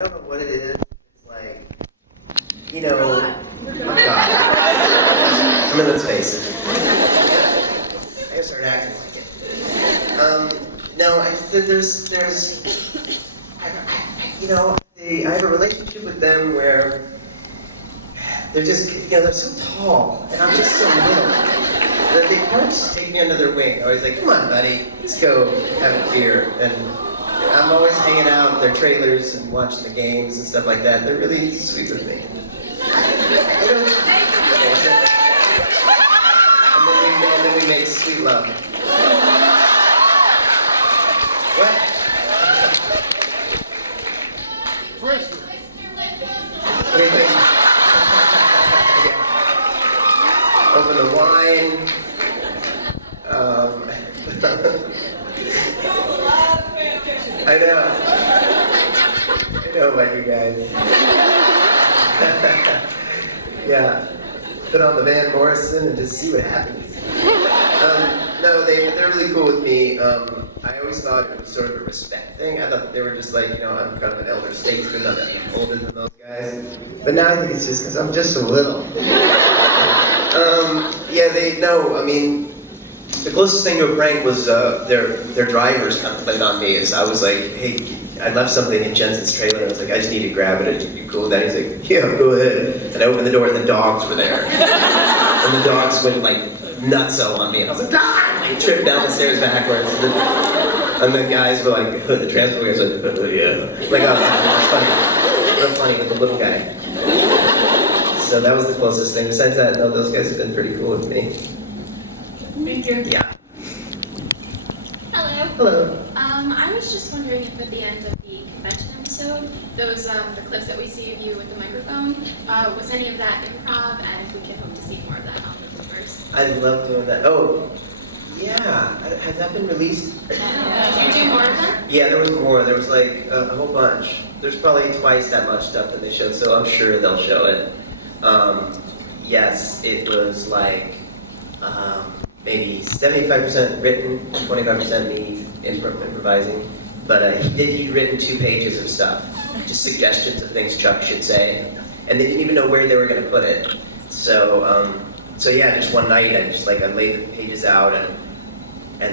I don't know what it is. It's like, oh God. I mean, let's face it. I gotta start acting like it. No, I have a relationship with them where they're just, they're so tall, and I'm just so little. That they kind of just take me under their wing. I was like, come on, buddy, let's go have a beer. And I'm always hanging out in their trailers and watching the games and stuff like that. They're really sweet with me. And then we make sweet love. What? Open the wine. I know about you guys. Yeah. Put on the Van Morrison and just see what happens. No, they're really cool with me. I always thought it was sort of a respect thing. I thought they were just like, I'm kind of an elder statesman, I'm older than those guys. But now I think it's just because I'm just so little. The closest thing to a prank was their drivers kind of played on me. As I was like, hey, I left something in Jensen's trailer. I was like, I just need to grab it. Are you cool with that? He's like, yeah, go ahead. And I opened the door and the dogs were there. And the dogs went like nutso on me. And I was like, ah! I tripped down the stairs backwards. And the guys were like, the transport guys were like, yeah. Like, oh, it's funny. Real funny with the little guy. So that was the closest thing. Besides that, no, those guys have been pretty cool with me. Thank you. Yeah. Hello. Hello. I was just wondering if at the end of the convention episode, those the clips that we see of you with the microphone, was any of that improv, and if we could hope to see more of that on the bloopers? I love doing that. Oh, yeah. Has that been released? Did you do more of that? Yeah, there was more. There was like a whole bunch. There's probably twice that much stuff that they showed, so I'm sure they'll show it. Yes, it was like maybe 75% written, 25% me improvising. But he'd written 2 pages of stuff, just suggestions of things Chuck should say, and they didn't even know where they were going to put it. So yeah, just one night I laid the pages out and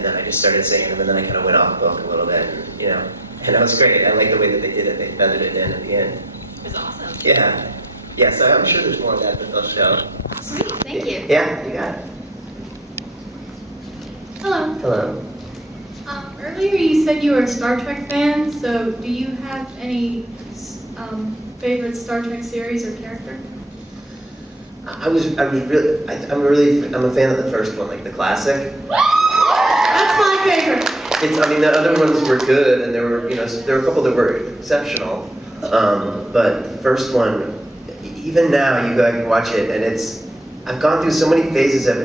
then I just started saying them, and then I kind of went off book a little bit, and that was great. I like the way that they did it. They feathered it in at the end. It was awesome. Yeah. Yeah, so I'm sure there's more of that they'll show. Sweet, thank you. Yeah, you got it. Hello. Hello. Earlier you said you were a Star Trek fan, so do you have any favorite Star Trek series or character? I'm a fan of the first one, like the classic. That's my favorite. The other ones were good, and there were a couple that were exceptional. But the first one, even now, you guys can watch it, and I've gone through so many phases of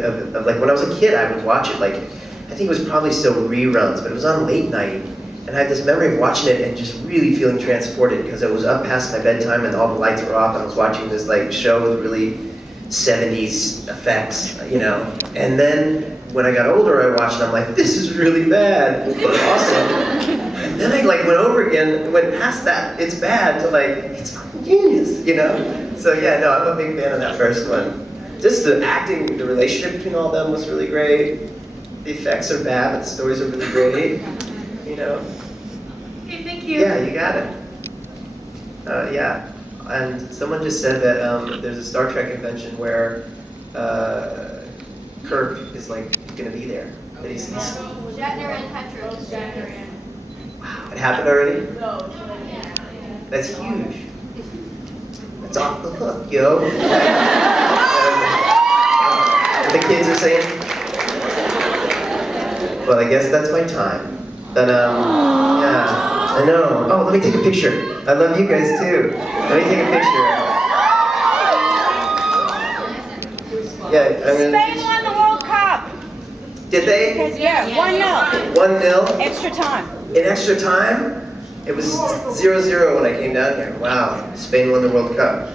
like, when I was a kid, I would watch it, like, I think it was probably still reruns, but it was on late night, and I have this memory of watching it and just really feeling transported, because it was up past my bedtime and all the lights were off, and I was watching this like show with really 70s effects, and then when I got older, I watched it, and I'm like, this is really bad, but awesome. And then I went over again, went past that, it's bad, to it's genius, So yeah, no, I'm a big fan of that first one. Just the acting, the relationship between all of them was really great. The effects are bad, but the stories are really great, Okay, thank you. Yeah, you got it. Yeah, and someone just said that there's a Star Trek convention where Kirk is gonna be there. That he's Shatner and Patrick. Wow, it happened already? That's huge. That's off the hook, yo. The kids are saying, well, I guess that's my time. But yeah, I know. Oh, let me take a picture. I love you guys too. Let me take a picture. Yeah, Spain won the World Cup. Did they? Yeah, 1-0. 1-0? Extra time. In extra time? It was 0-0 when I came down here. Wow, Spain won the World Cup.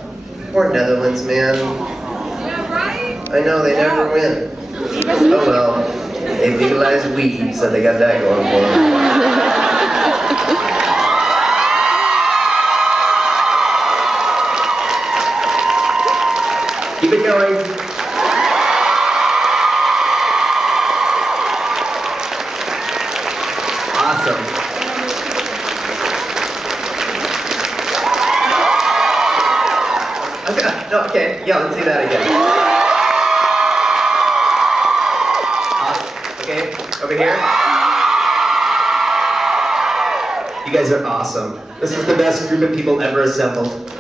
Poor Netherlands, man. Yeah, right? I know, they never win. Oh well, they legalized weed, so they got that going for them. Keep it going. Awesome. Okay, no, okay, yeah, let's see that again. Awesome. Okay, over here. You guys are awesome. This is the best group of people ever assembled.